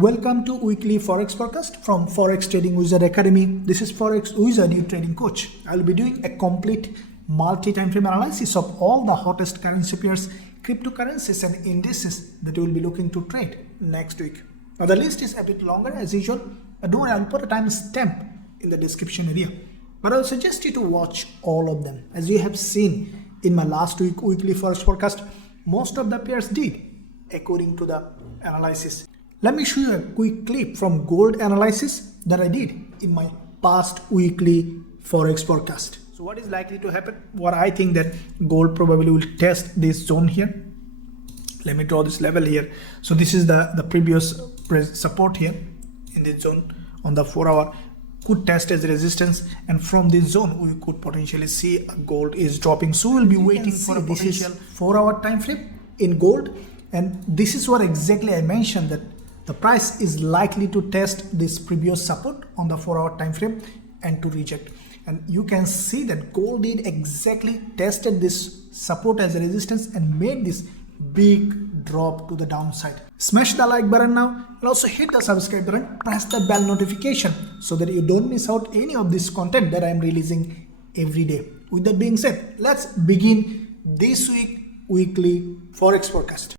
Welcome to weekly Forex forecast from Forex Trading Wizard Academy. This is Forex Wizard, your trading coach. I will be doing a complete multi-time frame analysis of all the hottest currency pairs, cryptocurrencies and indices that we will be looking to trade next week. Now the list is a bit longer as usual, but don't worry, I'll put a timestamp in the description area. But I'll suggest you to watch all of them. As you have seen in my last week weekly Forex forecast, most of the pairs did according to the analysis. Let me show you a quick clip from gold analysis that I did in my past weekly Forex forecast. So what is likely to happen? What I think that gold probably will test this zone here. Let me draw this level here. So this is the previous support here in this zone on the 4 hour. Could test as resistance, and from this zone we could potentially see gold is dropping. So we'll be waiting for a potential 4 hour time frame in gold, and this is what exactly I mentioned, that the price is likely to test this previous support on the 4 hour time frame and to reject. And you can see that gold did exactly tested this support as a resistance and made this big drop to the downside. Smash the like button now and also hit the subscribe button, press the bell notification so that you don't miss out any of this content that I'm releasing every day. With that being said, let's begin this week weekly Forex forecast.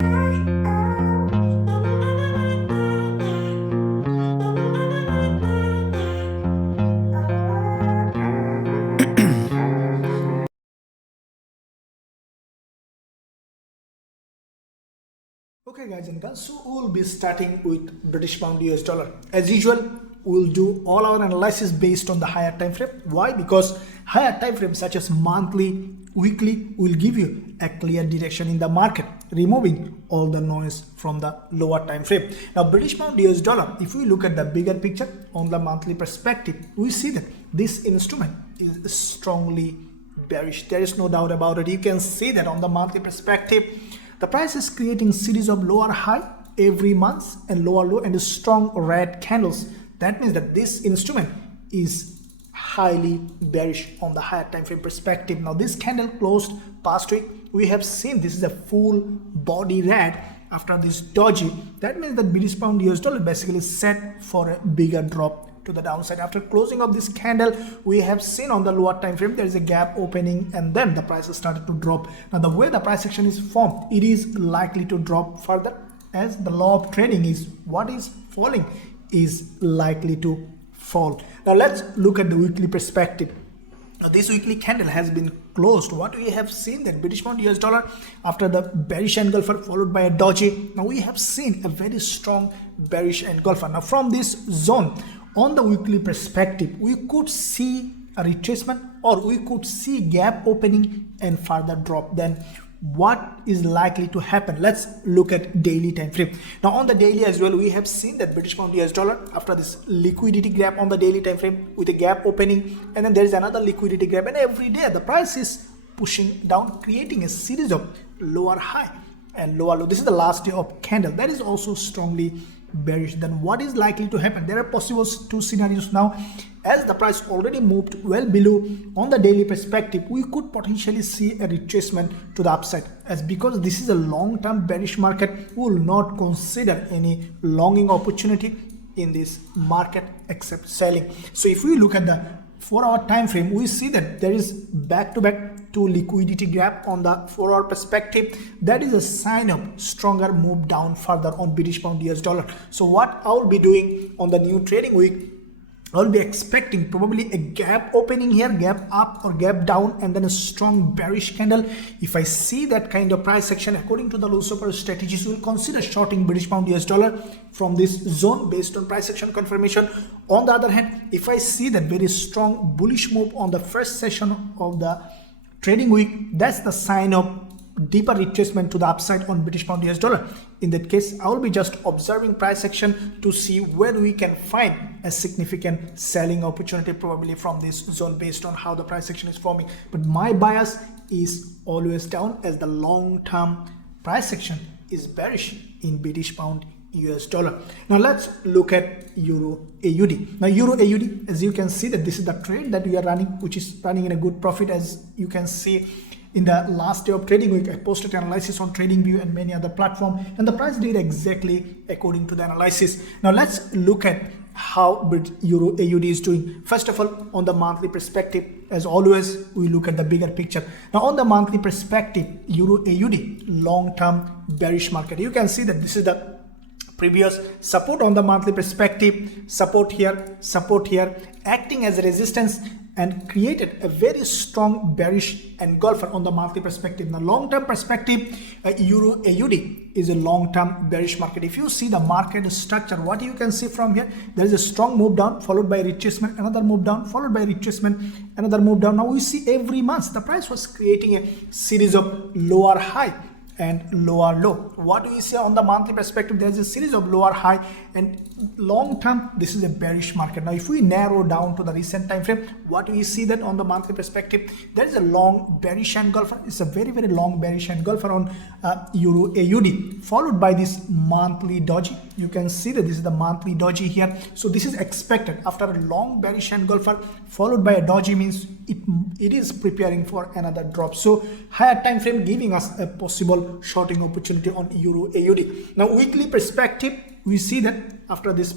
Okay guys and girls, so we'll be starting with British Pound US Dollar. As usual, we'll do all our analysis based on the higher time frame. Why? Because higher time frames such as monthly, weekly will give you a clear direction in the market, removing all the noise from the lower time frame. Now British Pound US Dollar, if we look at the bigger picture on the monthly perspective, we see that this instrument is strongly bearish. There is no doubt about it. You can see that on the monthly perspective, the price is creating series of lower high every month and lower low and strong red candles. That means that this instrument is highly bearish on the higher time frame perspective. Now this candle closed past week. We have seen this is a full body red after this doji. That means that British Pound US Dollar basically set for a bigger drop to the downside. After closing of this candle, we have seen on the lower time frame there is a gap opening and then the price has started to drop. Now the way the price action is formed, it is likely to drop further, as the law of trading is what is falling is likely to fall. Now let's look at the weekly perspective. Now this weekly candle has been closed. What we have seen that British Pound US Dollar after the bearish engulfer followed by a doji. Now we have seen a very strong bearish engulfer. Now from this zone, on the weekly perspective, we could see a retracement or we could see gap opening and further drop. Then what is likely to happen? Let's look at daily time frame. Now on the daily as well, we have seen that British Pound US Dollar after this liquidity grab on the daily time frame with a gap opening, and then there is another liquidity grab, and every day the price is pushing down, creating a series of lower high and lower low. This is the last day of candle. That is also strongly bearish. Then what is likely to happen? There are possible two scenarios now. As the price already moved well below on the daily perspective, we could potentially see a retracement to the upside, as because this is a long-term bearish market, we will not consider any longing opportunity in this market except selling. So if we look at the 4 hour time frame, we see that there is back-to-back two liquidity gap on the 4 hour perspective. That is a sign of stronger move down further on British Pound US Dollar. So what I will be doing on the new trading week, I'll be expecting probably a gap opening here, gap up or gap down, and then a strong bearish candle. If I see that kind of price action according to the Lucifer strategies, we'll consider shorting British Pound US Dollar from this zone based on price action confirmation. On the other hand, if I see that very strong bullish move on the first session of the trading week, that's the sign of deeper retracement to the upside on British Pound US Dollar. In that case, I will be just observing price action to see where we can find a significant selling opportunity, probably from this zone based on how the price action is forming. But my bias is always down, as the long-term price action is bearish in British Pound US Dollar. Now let's look at Euro AUD. Now Euro AUD, as you can see that this is the trade that we are running, which is running in a good profit, as you can see. in the last day of trading week. I posted analysis on TradingView and many other platforms, and the price did exactly according to the analysis. Now let's look at how Euro AUD is doing. First of all, on the monthly perspective, as always, we look at the bigger picture. Now on the monthly perspective, Euro AUD long-term bearish market. You can see that this is the previous support on the monthly perspective, support here, acting as a resistance and created a very strong bearish engulfer on the monthly perspective. Now long-term perspective, Euro AUD is a long-term bearish market. If you see the market structure, what you can see from here, there is a strong move down followed by retracement, another move down followed by retracement, another move down. Now we see every month the price was creating a series of lower high and lower low. What do we see on the monthly perspective? There's a series of lower high, and long term this is a bearish market. Now if we narrow down to the recent time frame, what do we see that on the monthly perspective? There is a long bearish engulfer. It's a very long bearish engulfer on Euro AUD, followed by this monthly doji. You can see that this is the monthly doji here. So this is expected after a long bearish engulfer followed by a doji, means it is preparing for another drop. So higher time frame giving us a possible shorting opportunity on Euro AUD. Now weekly perspective, we see that after this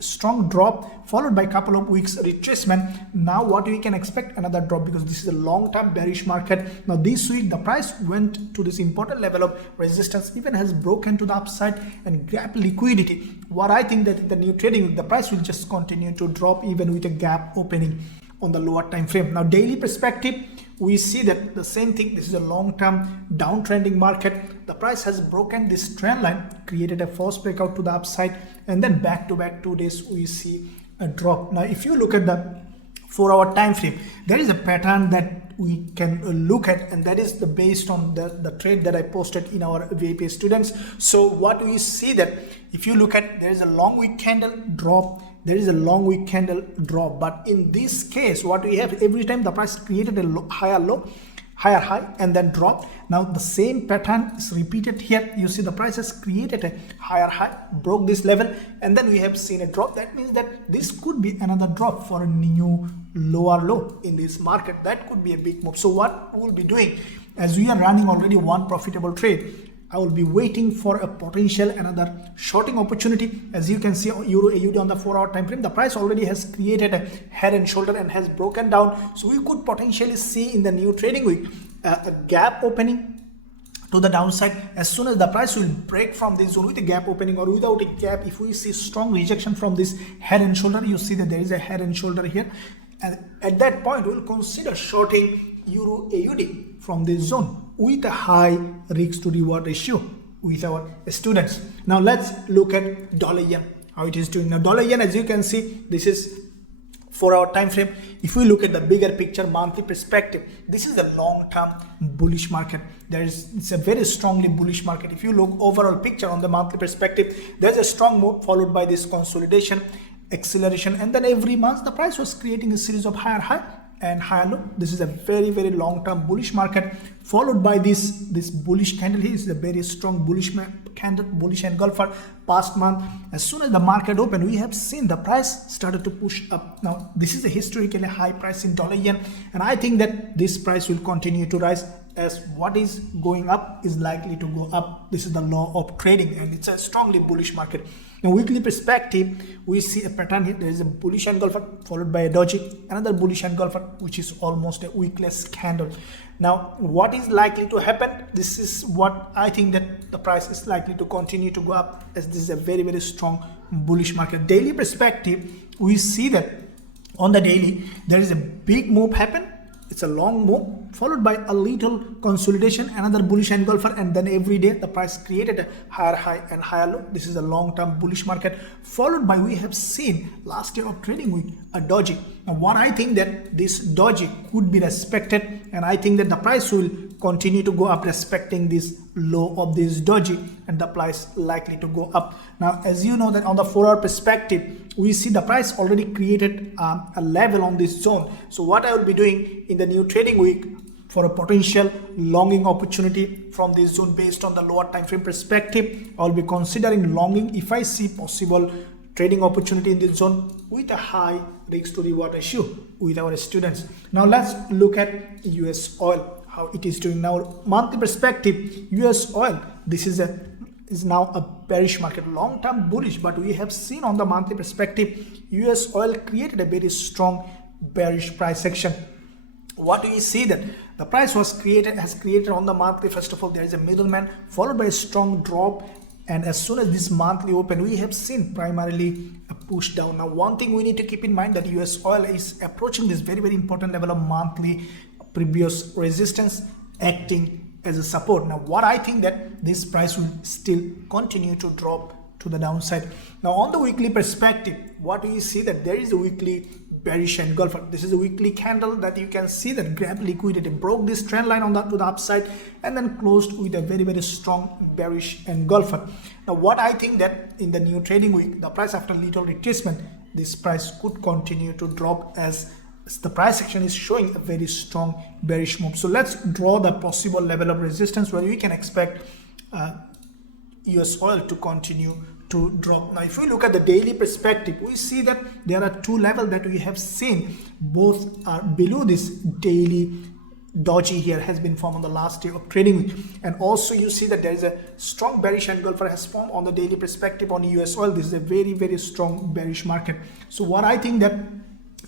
strong drop followed by a couple of weeks retracement, now what we can expect, another drop, because this is a long-term bearish market. Now this week the price went to this important level of resistance, even has broken to the upside and grabbed liquidity. What I think that in the new trading week the price will just continue to drop even with a gap opening on the lower time frame. Now daily perspective, we see that the same thing. This is a long-term downtrending market. The price has broken this trend line, created a false breakout to the upside, and then back-to-back 2 days we see a drop. Now if you look at the 4-hour time frame, there is a pattern that we can look at, and that is based on the trade that I posted in our VIP students. So what we see that if you look at, there is a long wick candle drop, there is a long wick candle drop, but in this case what we have, every time the price created a higher low, higher high, and then drop. Now the same pattern is repeated here. You see the price has created a higher high, broke this level, and then we have seen a drop. That means that this could be another drop for a new lower low in this market. That could be a big move. So what we'll be doing, as we are running already one profitable trade, I will be waiting for a potential another shorting opportunity. As you can see, Euro AUD on the 4-hour time frame, the price already has created a head and shoulder and has broken down. So we could potentially see in the new trading week a gap opening to the downside. As soon as the price will break from this zone with a gap opening or without a gap, if we see strong rejection from this head and shoulder, you see that there is a head and shoulder here, and at that point we'll consider shorting Euro AUD from this zone with a high risk to reward ratio with our students. Now let's look at dollar yen, how it is doing. Now dollar yen, as you can see, this is 4-hour time frame. If we look at the bigger picture, monthly perspective, this is a long-term bullish market. It's a very strongly bullish market. If you look overall picture on the monthly perspective, there's a strong move followed by this consolidation, acceleration, and then every month the price was creating a series of higher high and higher low. This is a very long-term bullish market, followed by this bullish candle here. Is a very strong bullish candle, bullish engulfer past month. As soon as the market opened, we have seen the price started to push up. Now this is a historically high price in dollar yen, and I think that this price will continue to rise, as what is going up is likely to go up. This is the law of trading, and it's a strongly bullish market. In weekly perspective, we see a pattern here. There is a bullish engulfer followed by a doji, another bullish engulfer, which is almost a wickless candle. Now what is likely to happen? This is what I think, that the price is likely to continue to go up, as this is a very strong bullish market. Daily perspective, we see that on the daily there is a big move happen. It's a long move followed by a little consolidation, another bullish engulfer, and then every day the price created a higher high and higher low. This is a long-term bullish market, followed by, we have seen last day of trading week, a doji. Now what I think, that this doji could be respected, and I think that the price will continue to go up respecting this low of this doji, and the price likely to go up. Now as you know that on the 4-hour perspective, we see the price already created a level on this zone. So what I will be doing in the new trading week for a potential longing opportunity from this zone based on the lower time frame perspective, I will be considering longing if I see possible trading opportunity in this zone with a high risk to reward ratio with our students. Now let's look at US oil, how it is doing now. Monthly perspective, US oil, this is now a bearish market, long term bullish, but we have seen on the monthly perspective US oil created a very strong bearish price action. What do we see? That the price has created on the monthly. First of all, there is a middleman followed by a strong drop, and as soon as this monthly open, we have seen primarily a push down. Now one thing we need to keep in mind that US oil is approaching this very important level of monthly previous resistance, acting as a support. Now what I think that this price will still continue to drop to the downside. Now on the weekly perspective, what do you see? That there is a weekly bearish engulfer. This is a weekly candle that you can see that grabbed liquidity, broke this trend line on to the upside, and then closed with a very strong bearish engulfer. Now what I think that in the new trading week, the price after little retracement, this price could continue to drop as the price action is showing a very strong bearish move. So let's draw the possible level of resistance where we can expect US oil to continue to drop. Now if we look at the daily perspective, we see that there are two levels that we have seen, both are below this daily doji here has been formed on the last day of trading week, and also you see that there is a strong bearish engulfer has formed on the daily perspective on US oil. This is a very strong bearish market. So what I think that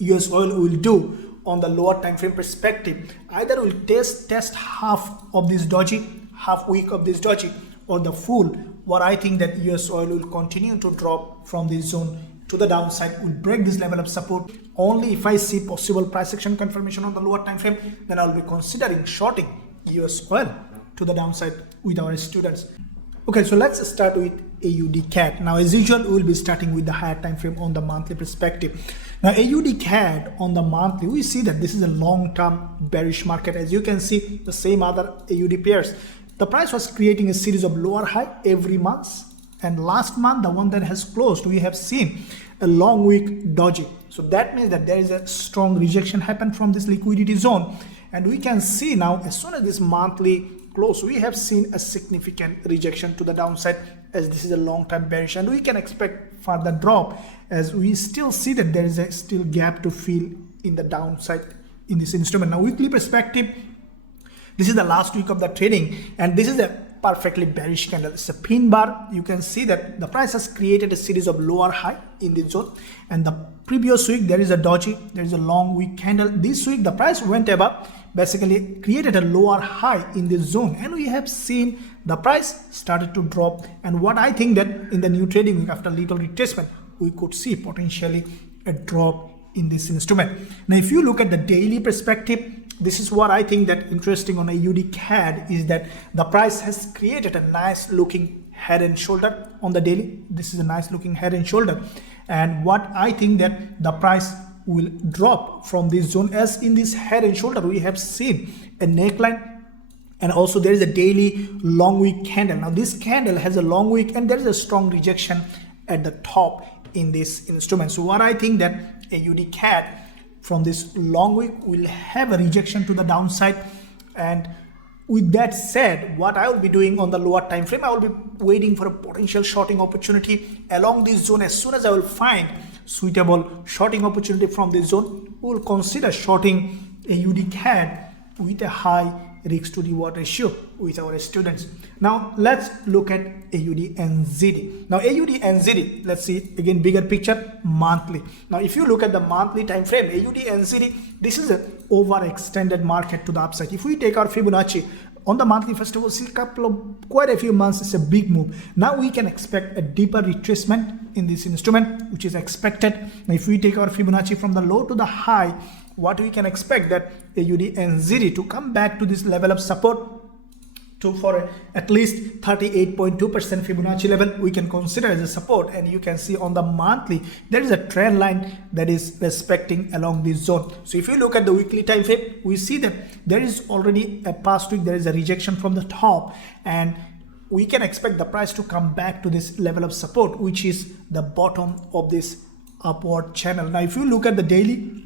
US oil will do on the lower time frame perspective, either will test half of this doji, half week of this doji, or the full. What I think that US oil will continue to drop from this zone to the downside, will break this level of support. Only if I see possible price action confirmation on the lower time frame, then I'll be considering shorting US oil to the downside with our students. Okay, so let's start with AUDCAD. Now as usual, we will be starting with the higher time frame on the monthly perspective. Now AUDCAD on the monthly, we see that this is a long-term bearish market. As you can see, the same other AUD pairs, the price was creating a series of lower high every month, and last month, the one that has closed, we have seen a long week doji. So that means that there is a strong rejection happened from this liquidity zone, and we can see now as soon as this monthly close, we have seen a significant rejection to the downside, as this is a long-term bearish, and we can expect further drop as we still see that there is a still gap to fill in the downside in this instrument. Now weekly perspective, this is the last week of the trading, and this is a perfectly bearish candle. It's a pin bar. You can see that the price has created a series of lower high in this zone, and the previous week there is a doji, there is a long week candle. This week the price went above, basically created a lower high in this zone, and we have seen the price started to drop. And what I think that in the new trading week, after little retracement, we could see potentially a drop in this instrument. Now if you look at the daily perspective, this is what I think that interesting on AUDCAD is that the price has created a nice looking head and shoulder on the daily. This is a nice looking head and shoulder, and what I think that the price will drop from this zone, as in this head and shoulder we have seen a neckline, and also there is a daily long wick candle. Now this candle has a long wick, and there is a strong rejection at the top in this instrument. So what I think that AUDCAD from this long wick will have a rejection to the downside. And with that said, what I will be doing on the lower time frame, I will be waiting for a potential shorting opportunity along this zone. As soon as I will find suitable shorting opportunity from this zone, we will consider shorting AUDCAD with a high risk to reward ratio with our students. Now let's look at AUDNZD. Now AUDNZD, let's see again bigger picture monthly. Now if you look at the monthly time frame, AUDNZD, this is an overextended market to the upside. If we take our Fibonacci on the monthly, first of all, see quite a few months, it's a big move. Now we can expect a deeper retracement in this instrument, which is expected. Now if we take our Fibonacci from the low to the high, what we can expect that AUDNZD to come back to this level of support for at least 38.2% Fibonacci level we can consider as a support. And you can see on the monthly there is a trend line that is respecting along this zone. So if you look at the weekly time frame, we see that there is already a past week there is a rejection from the top, and we can expect the price to come back to this level of support, which is the bottom of this upward channel. Now if you look at the daily,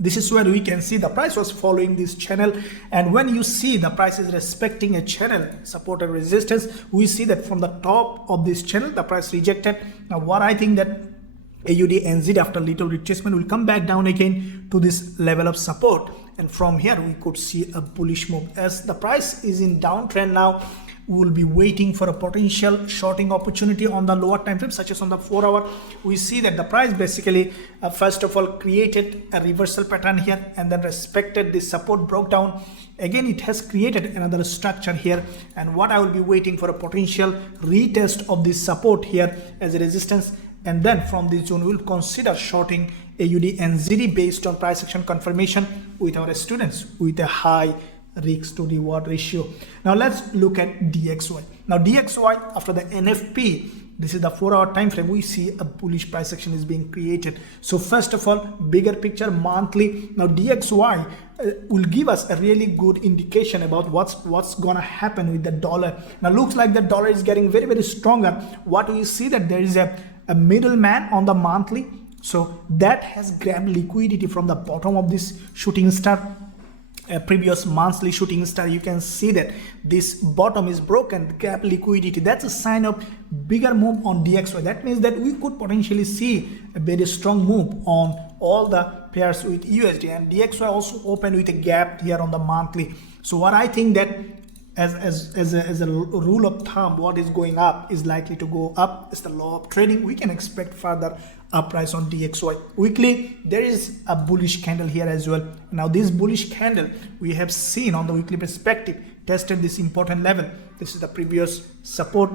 this is where we can see the price was following this channel, and when you see the price is respecting a channel support and resistance, we see that from the top of this channel the price rejected. Now what I think that AUDNZD after little retracement will come back down again to this level of support, and from here we could see a bullish move. As the price is in downtrend now, we will be waiting for a potential shorting opportunity on the lower time frame, such as on the 4 hour. We see that the price basically first of all created a reversal pattern here and then respected the support, broke down. Again, it has created another structure here, and what I will be waiting for a potential retest of this support here as a resistance, and then from this zone we will consider shorting AUDNZD based on price action confirmation with our students with a high risk to reward ratio. Now let's look at DXY. Now DXY, after the NFP, this is the 4 hour time frame, we see a bullish price action is being created. So first of all, bigger picture monthly. Now DXY will give us a really good indication about what's gonna happen with the dollar. Now looks like the dollar is getting very stronger. What we see that there is a middleman on the monthly, so that has grabbed liquidity from the bottom of this shooting star. Previous monthly shooting star, you can see that this bottom is broken, gap liquidity. That's a sign of bigger move on DXY. That means that we could potentially see a very strong move on all the pairs with USD, and DXY also opened with a gap here on the monthly. So what I think that as a rule of thumb, what is going up is likely to go up. It's the law of trading. We can expect further uprise on DXY. Weekly, there is a bullish candle here as well. Now this bullish candle we have seen on the weekly perspective tested this important level. This is the previous support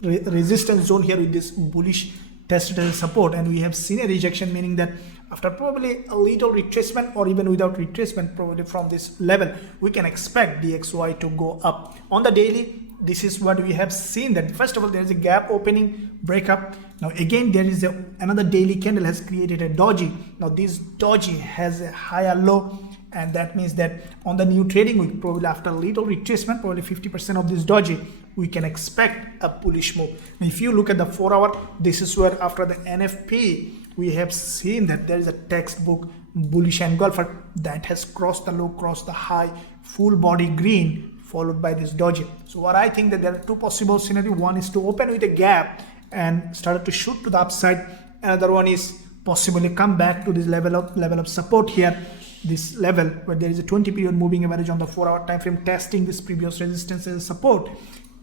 resistance zone here with this bullish tested as support, and we have seen a rejection, meaning that after probably a little retracement or even without retracement, probably from this level we can expect DXY to go up. On the daily, this is what we have seen, that first of all there is a gap opening, breakup. Now again there is another daily candle has created a doji. Now this doji has a higher low, and that means that on the new trading week, probably after a little retracement, probably 50% of this doji, we can expect a bullish move. Now if you look at the 4 hour, this is where after the NFP we have seen that there is a textbook bullish engulfer that has crossed the low, crossed the high, full body green, followed by this doji. So what I think that there are two possible scenarios. One is to open with a gap and start to shoot to the upside. Another one is possibly come back to this level of support here, this level where there is a 20 period moving average on the 4 hour time frame testing this previous resistance as support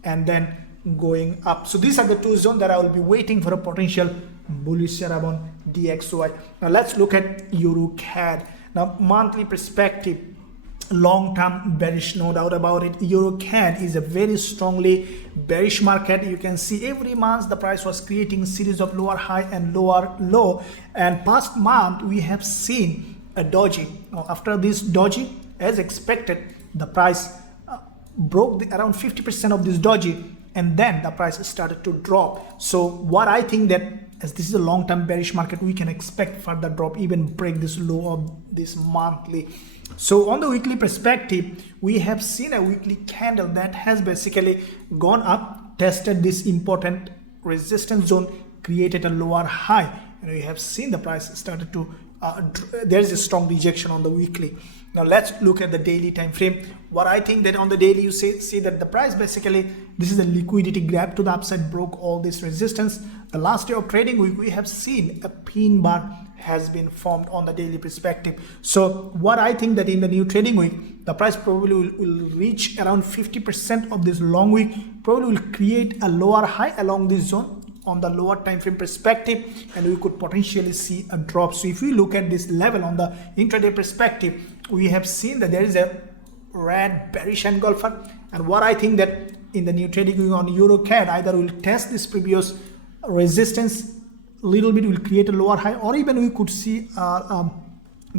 and then going up. So these are the two zones that I will be waiting for a potential bullish setup on DXY. Now let's look at EURCAD. Now monthly perspective, long term bearish, no doubt about it. EURCAD is a very strongly bearish market. You can see every month the price was creating series of lower high and lower low, and past month we have seen a doji. Now after this doji, as expected, the price broke around 50% of this doji, and then the price started to drop. So what I think that as this is a long-term bearish market, we can expect further drop, even break this low of this monthly. So on the weekly perspective, we have seen a weekly candle that has basically gone up, tested this important resistance zone, created a lower high, and we have seen the price started to there is a strong rejection on the weekly. Now let's look at the daily time frame. What I think that on the daily, you see that the price basically, this is a liquidity grab to the upside, broke all this resistance. The last day of trading week, we have seen a pin bar has been formed on the daily perspective. So what I think that in the new trading week, the price probably will reach around 50% of this long week, probably will create a lower high along this zone on the lower time frame perspective, and we could potentially see a drop. So if we look at this level on the intraday perspective, we have seen that there is a red bearish engulfer, and what I think that in the new trading week on EURCAD, either will test this previous resistance little bit, will create a lower high, or even we could see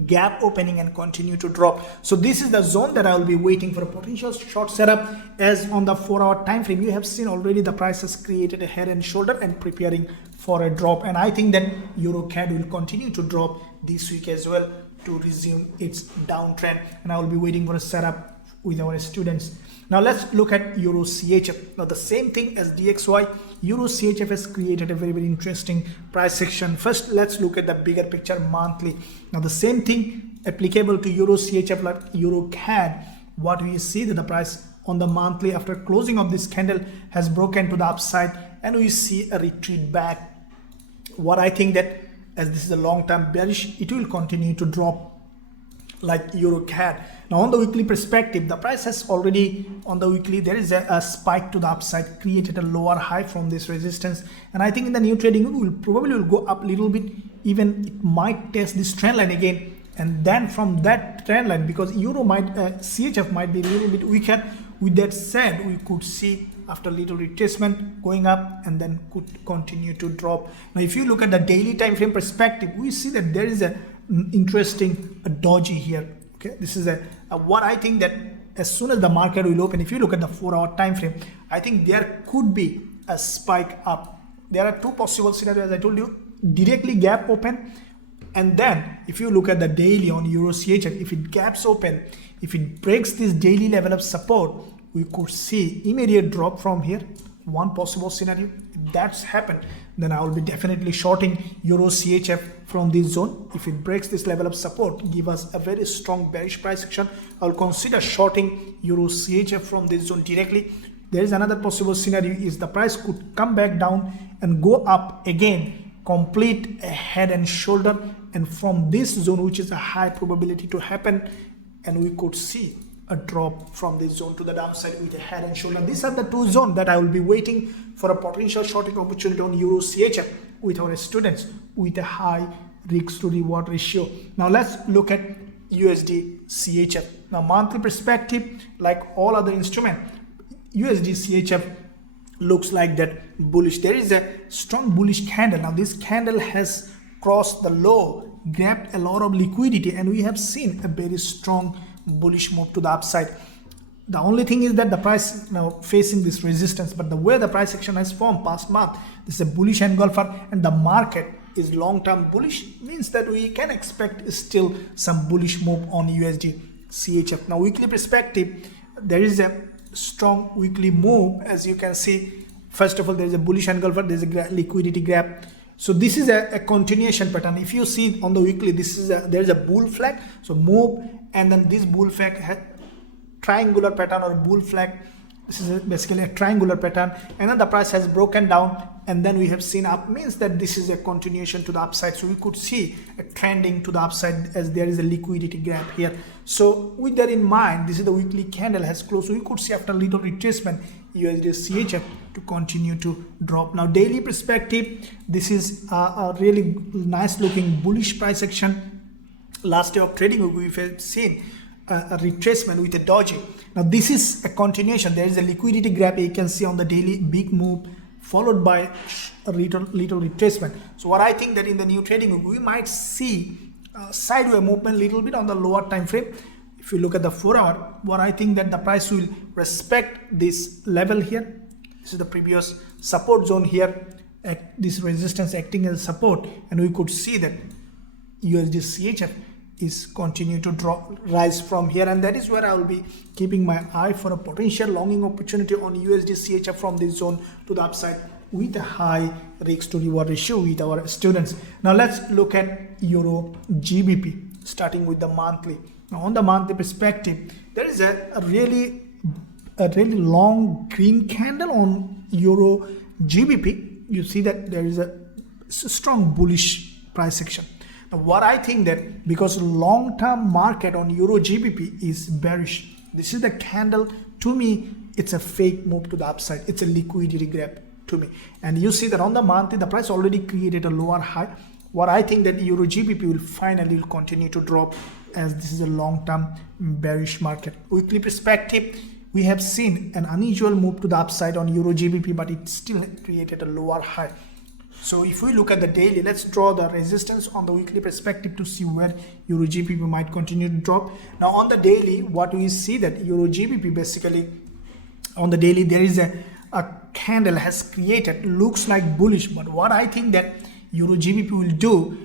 gap opening and continue to drop. So this is the zone that I will be waiting for a potential short setup. As on the 4 hour time frame, you have seen already the price has created a head and shoulder and preparing for a drop, and I think that EURCAD will continue to drop this week as well to resume its downtrend, and I will be waiting for a setup with our students. Now let's look at EURCHF. Now the same thing as DXY, EURCHF has created a very interesting price section. First, let's look at the bigger picture monthly. Now the same thing applicable to EURCHF like EURCAD. What we see that the price on the monthly after closing of this candle has broken to the upside, and we see a retreat back. What I think that as this is a long-term bearish, it will continue to drop like EURCAD. Now on the weekly perspective, the price has already on the weekly, there is a spike to the upside, created a lower high from this resistance, and I think in the new trading we will probably go up a little bit, even it might test this trend line again, and then from that trend line, because CHF might be a little bit weaker. With that said, we could see after little retracement going up and then could continue to drop. Now if you look at the daily time frame perspective, we see that there is a interesting doji here. Okay, this is what I think that as soon as the market will open, if you look at the 4-hour time frame, I think there could be a spike up. There are two possible scenarios, as I told you: directly gap open, and then if you look at the daily on EURCHF, if it gaps open, if it breaks this daily level of support, we could see immediate drop from here. One possible scenario. If that's happened, then I will be definitely shorting EURCHF from this zone. If it breaks this level of support, give us a very strong bearish price action, I'll consider shorting EURCHF from this zone directly. There is another possible scenario, is the price could come back down and go up again, complete a head and shoulder, and from this zone, which is a high probability to happen, and we could see a drop from this zone to the downside with a head and shoulder. These are the two zones that I will be waiting for a potential shorting opportunity on EURCHF with our students with a high risk to reward ratio. Now let's look at USDCHF. Now monthly perspective, like all other instruments, USDCHF looks like that bullish. There is a strong bullish candle. Now this candle has crossed the low, grabbed a lot of liquidity, and we have seen a very strong bullish move to the upside. The only thing is that the price now facing this resistance, but the way the price action has formed past month, this is a bullish engulfer, and the market is long-term bullish, means that we can expect still some bullish move on USDCHF. Now weekly perspective, there is a strong weekly move. As you can see, first of all, there is a bullish engulfer, there is a liquidity grab. So this is a continuation pattern. If you see on the weekly, this is there is a bull flag, so move, and then this bull flag had triangular pattern or bull flag. This is basically a triangular pattern, and then the price has broken down, and then we have seen up, means that this is a continuation to the upside. So we could see a trending to the upside as there is a liquidity gap here. So with that in mind, this is the weekly candle has closed. So we could see after little retracement, USDCHF to continue to drop. Now daily perspective, this is a really nice looking bullish price action. Last day of trading, we have seen a retracement with a doji. Now this is a continuation. There is a liquidity grab, you can see on the daily, big move followed by a little retracement. So what I think that in the new trading, we might see sideways movement little bit on the lower time frame. If you look at the 4-hour, what I think that the price will respect this level here. This is the previous support zone here, this resistance acting as support, and we could see that USDCHF is continue to rise from here, and that is where I will be keeping my eye for a potential longing opportunity on USDCHF from this zone to the upside with a high risk to reward ratio with our students. Now let's look at EURGBP, starting with the monthly. Now on the monthly perspective, there is a really long green candle on EURGBP. You see that there is a strong bullish price action. Now what I think that because long-term market on EURGBP is bearish, this is the candle, to me it's a fake move to the upside. It's a liquidity grab to me, and you see that on the monthly the price already created a lower high. What I think that EURGBP will finally continue to drop, as this is a long-term bearish market. Weekly perspective, we have seen an unusual move to the upside on EURGBP, but it still created a lower high. So if we look at the daily, let's draw the resistance on the weekly perspective to see where EURGBP might continue to drop. Now on the daily, what we see that EURGBP basically on the daily, there is a candle has created, looks like bullish, but what I think that EURGBP will do,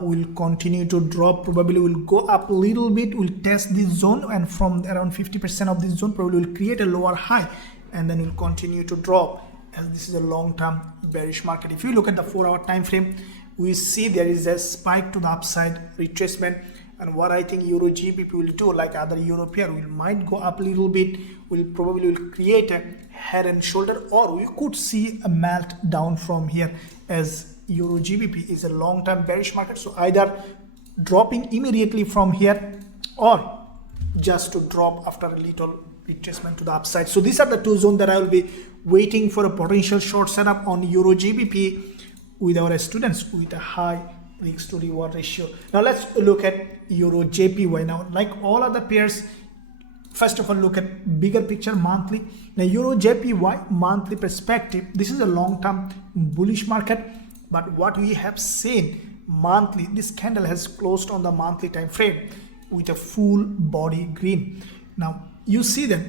will continue to drop, probably will go up a little bit, will test this zone, and from around 50% of this zone probably will create a lower high, and then will continue to drop, as this is a long-term bearish market. If you look at the 4-hour time frame, we see there is a spike to the upside, retracement, and what I think EURGBP will do, like other European, will might go up a little bit, will probably create a head and shoulder, or we could see a melt down from here, as EURGBP is a long-term bearish market. So either dropping immediately from here, or just to drop after a little retracement to the upside. So these are the two zones that I will be waiting for a potential short setup on Euro GBP with our students with a high risk to reward ratio. Now let's look at Euro JPY. Now, like all other pairs, first of all, look at bigger picture monthly. Now Euro JPY monthly perspective, this is a long-term bullish market, but what we have seen monthly, this candle has closed on the monthly time frame with a full body green. Now you see that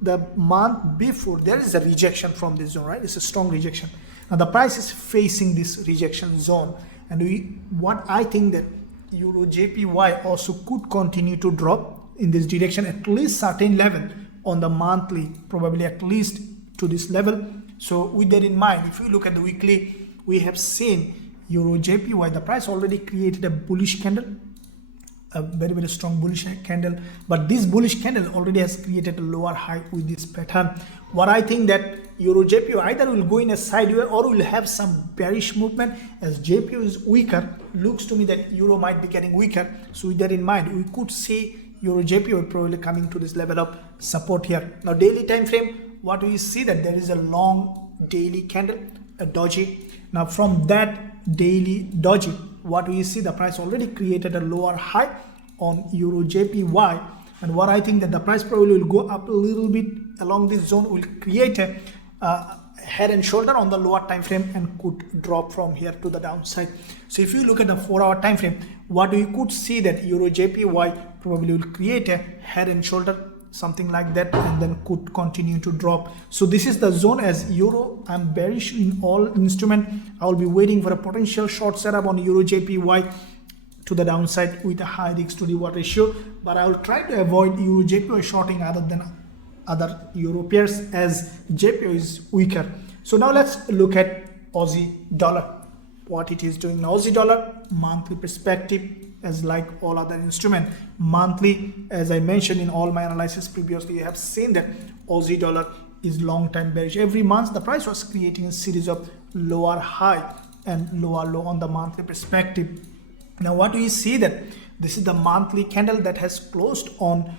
the month before there is a rejection from this zone, right? It's a strong rejection. Now the price is facing this rejection zone, and what I think that Euro JPY also could continue to drop in this direction, at least certain level on the monthly, probably at least to this level. So with that in mind, if you look at the weekly, we have seen Euro JPY, the price already created a bullish candle, a very, very strong bullish candle, but this bullish candle already has created a lower high with this pattern. What I think that Euro JPY either will go in a sideways or will have some bearish movement, as JPY is weaker. Looks to me that Euro might be getting weaker. So with that in mind, we could see Euro JPY probably coming to this level of support here. Now daily time frame, what we see that there is a long daily candle, a doji. Now from that daily doji, what we see, the price already created a lower high on Euro JPY, and what I think that the price probably will go up a little bit along this zone, will create a head and shoulder on the lower time frame and could drop from here to the downside. So if you look at the 4-hour time frame, what we could see that Euro JPY probably will create a head and shoulder, something like that, and then could continue to drop. So this is the zone. As Euro, I'm bearish in all instrument. I will be waiting for a potential short setup on Euro JPY to the downside with a high risk to reward ratio, but I will try to avoid Euro JPY shorting other than other Euro pairs, as JPY is weaker. So now let's look at Aussie dollar, what it is doing. Now Aussie dollar monthly perspective, as like all other instrument, monthly, as I mentioned in all my analysis previously, you have seen that Aussie dollar is long time bearish. Every month the price was creating a series of lower high and lower low on the monthly perspective. Now what we see that this is the monthly candle that has closed on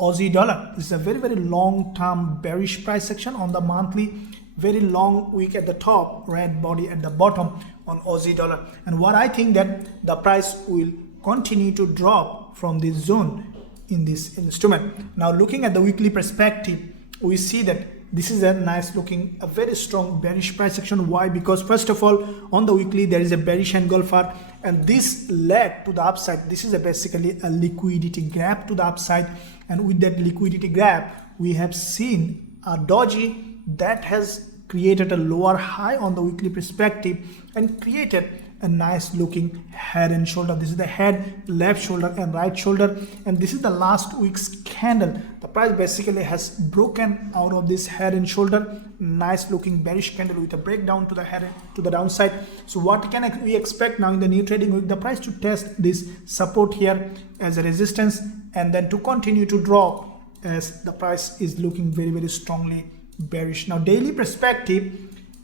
Aussie dollar. This is a very, very long term bearish price action on the monthly, very long wick at the top, red body at the bottom on Aussie dollar. And what I think that the price will continue to drop from this zone in this instrument. Now looking at the weekly perspective, we see that this is a nice looking, a very strong bearish price action. Why? Because first of all, on the weekly there is a bearish engulfer, and this led to the upside. This is basically a liquidity grab to the upside, and with that liquidity grab we have seen a doji that has created a lower high on the weekly perspective and created a nice looking head and shoulder. This is the head, left shoulder and right shoulder, and this is the last week's candle. The price basically has broken out of this head and shoulder, nice looking bearish candle with a breakdown to the head to the downside. So what can we expect now in the new trading week? The price to test this support here as a resistance and then to continue to drop, as the price is looking very, very strongly bearish. Now daily perspective,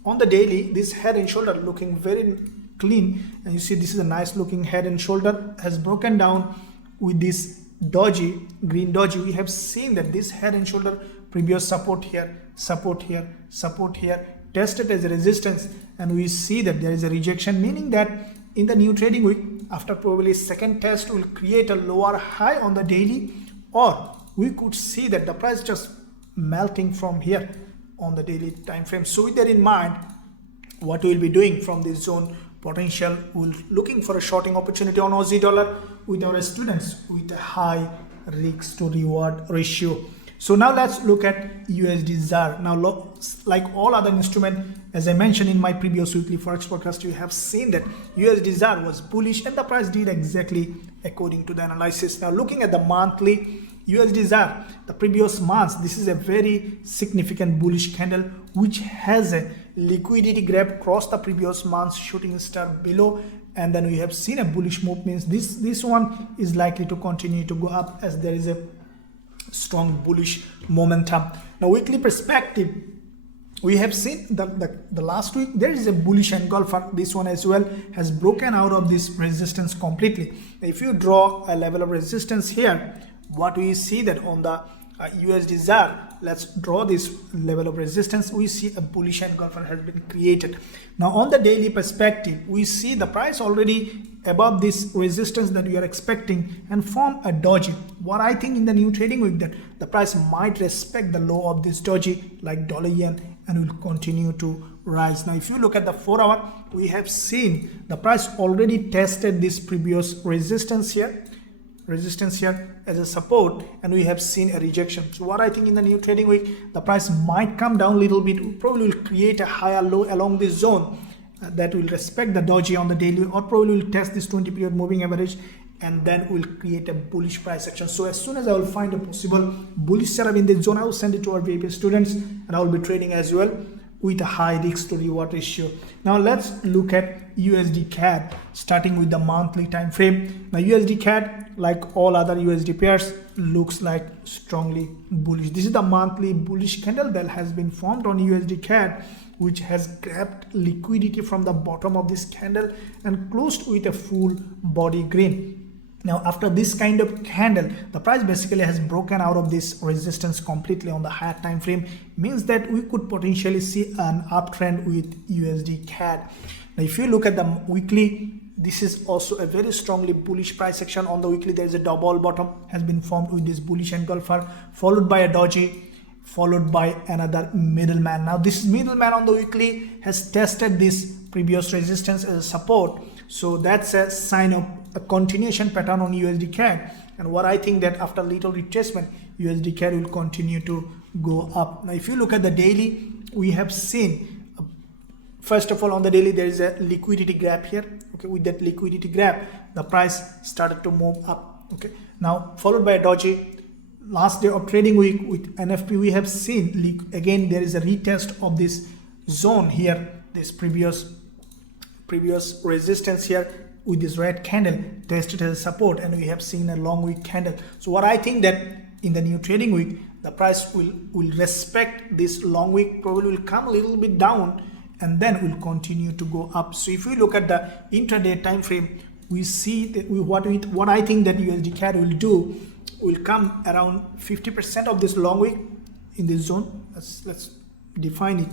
on the daily, this head and shoulder looking very clean, and you see this is a nice looking head and shoulder, has broken down with this doji, green doji. We have seen that this head and shoulder, previous support here, support here, support here, tested as a resistance, and we see that there is a rejection, meaning that in the new trading week, after probably second test, will create a lower high on the daily, or we could see that the price just melting from here on the daily time frame. So with that in mind, what we will be doing from this zone potential, we're looking for a shorting opportunity on Aussie dollar with our students with a high risk to reward ratio. So now let's look at USDZAR. Now like all other instruments, as I mentioned in my previous weekly Forex podcast, you have seen that USDZAR was bullish and the price did exactly according to the analysis. Now looking at the monthly USDZAR, the previous months, this is a very significant bullish candle which has a liquidity grab across the previous month's shooting star below, and then we have seen a bullish move, means this one is likely to continue to go up as there is a strong bullish momentum. Now weekly perspective, we have seen the last week there is a bullish engulfer. This one as well has broken out of this resistance completely. If you draw a level of resistance here, what we see that on the USDZAR, let's draw this level of resistance, we see a bullish engulfer has been created. Now on the daily perspective, we see the price already above this resistance that we are expecting and form a doji. What I think in the new trading week that the price might respect the low of this doji like dollar yen and will continue to rise. Now if you look at the 4 hour, we have seen the price already tested this previous resistance here as a support, and we have seen a rejection. So what I think in the new trading week, the price might come down a little bit, probably will create a higher low along this zone that will respect the doji on the daily, or probably will test this 20 period moving average, and then will create a bullish price action. So as soon as I will find a possible bullish setup in this zone, I will send it to our VIP students, and I will be trading as well with a high risk to reward ratio. Now let's look at USDCAD, starting with the monthly time frame. Now USDCAD, like all other USD pairs, looks like strongly bullish. This is the monthly bullish candle that has been formed on USDCAD, which has grabbed liquidity from the bottom of this candle and closed with a full body green. Now after this kind of candle, the price basically has broken out of this resistance completely on the higher time frame, means that we could potentially see an uptrend with USDCAD. Now if you look at the weekly, this is also a very strongly bullish price action. On the weekly, there is a double bottom has been formed with this bullish engulfer, followed by a doji, followed by another middleman. Now this middleman on the weekly has tested this previous resistance as a support, so that's a sign of a continuation pattern on USDCAD. And what I think that after little retracement, USDCAD will continue to go up. Now if you look at the daily, we have seen first of all on the daily there is a liquidity grab here. Okay, with that liquidity grab, the price started to move up. Okay, now followed by a doji. Last day of trading week with NFP, we have seen again there is a retest of this zone here, this previous resistance here with this red candle tested as a support, and we have seen a long week candle. So what I think that in the new trading week, the price will respect this long week, probably will come a little bit down and then will continue to go up. So if we look at the intraday time frame, we see that what I think that USDCAD will do will come around 50% of this long week in this zone. Let's define it,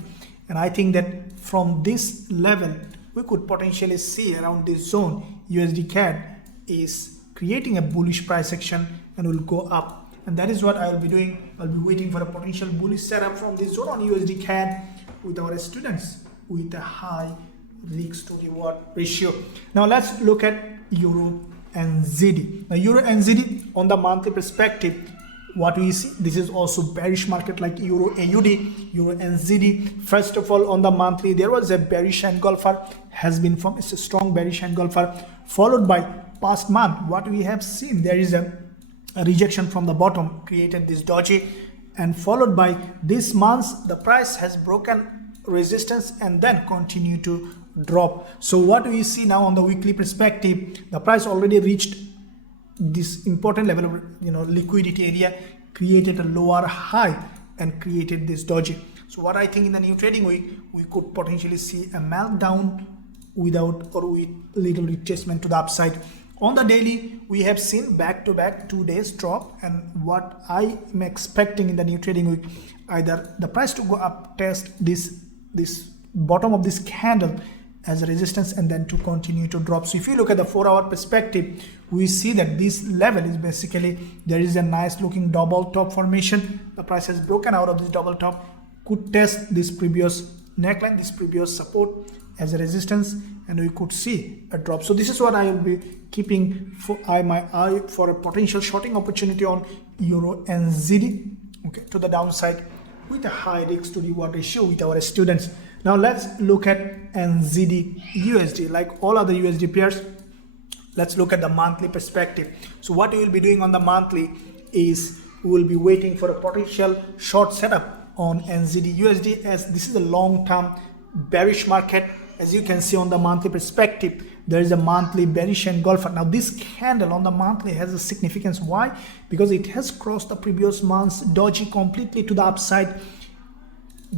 and I think that from this level we could potentially see around this zone USDCAD is creating a bullish price action and will go up, and that is what I will be doing. I'll be waiting for a potential bullish setup from this zone on USDCAD with our students with a high risk to reward ratio. Now let's look at EURNZD. Now EURNZD on the monthly perspective, what we see, this is also bearish market like EURAUD, EURNZD. First of all, on the monthly, there was a bearish engulfer has been formed. It's a strong bearish engulfer, followed by past month. What we have seen, there is a rejection from the bottom, created this doji, and followed by this month, the price has broken resistance and then continue to drop. So what we see now on the weekly perspective, the price already reached this important level of liquidity area, created a lower high and created this doji. So what I think in the new trading week, we could potentially see a meltdown without or with little retracement to the upside. On the daily, we have seen back-to-back 2 days drop, and what I am expecting in the new trading week, either the price to go up, test this bottom of this candle as a resistance, and then to continue to drop. So if you look at the 4 hour perspective, we see that this level is basically, there is a nice looking double top formation. The price has broken out of this double top, could test this previous neckline, this previous support as a resistance, and we could see a drop. So this is what I will be keeping my eye for a potential shorting opportunity on EURNZD, okay, to the downside with a high risk to reward ratio with our students. Now let's look at NZDUSD. Like all other USD pairs, let's look at the monthly perspective. So what we will be doing on the monthly is we will be waiting for a potential short setup on NZDUSD, as this is a long-term bearish market. As you can see on the monthly perspective, there is a monthly bearish engulfer. Now this candle on the monthly has a significance. Why? Because it has crossed the previous month's doji completely to the upside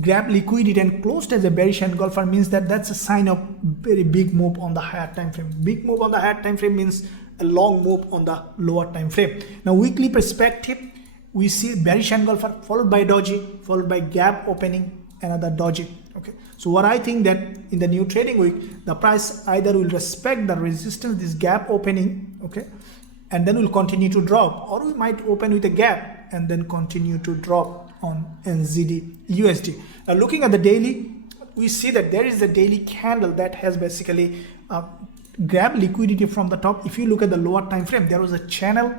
grab liquidity and closed as a bearish engulfer, means that that's a sign of very big move on the higher time frame. Big move on the higher time frame means a long move on the lower time frame. Now weekly perspective, we see bearish engulfer followed by doji, followed by gap opening, another doji. Okay, so what I think that in the new trading week, the price either will respect the resistance, this gap opening, okay, and then will continue to drop, or we might open with a gap and then continue to drop on NZDUSD. Now looking at the daily, we see that there is a daily candle that has basically grabbed liquidity from the top. If you look at the lower time frame, there was a channel,